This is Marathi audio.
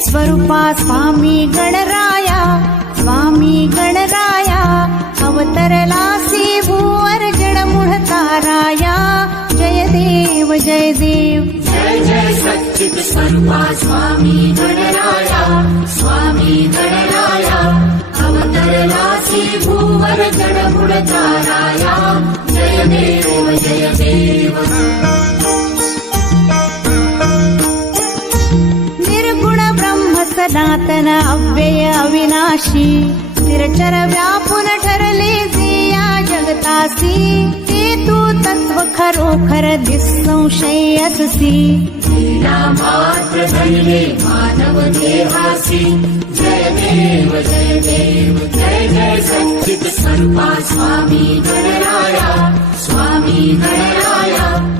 स्वरूपा स्वामी गणराया, स्वामी गणराया अवतरलासी भूवर जडमूळ ताराया. जय देव जय देव. जय जय सच्चित स्वरूपा स्वामी गणराया, स्वामी गणराया अवतरलासी भूवर जडमूळ ताराया. जय देव जय देव. निर्गुण ब्रह्म सनातन अव्यय अविनाशी, स्थिरचर व्यापून ठरले जे या जगतासी. ते तू तत्व खरोखर निसंशय अससी. लीला मात्र धरले मानव देहासी. जय देव जय देव. जय जय सच्चित स्वरूपा स्वामी गणराया, स्वामी गणराया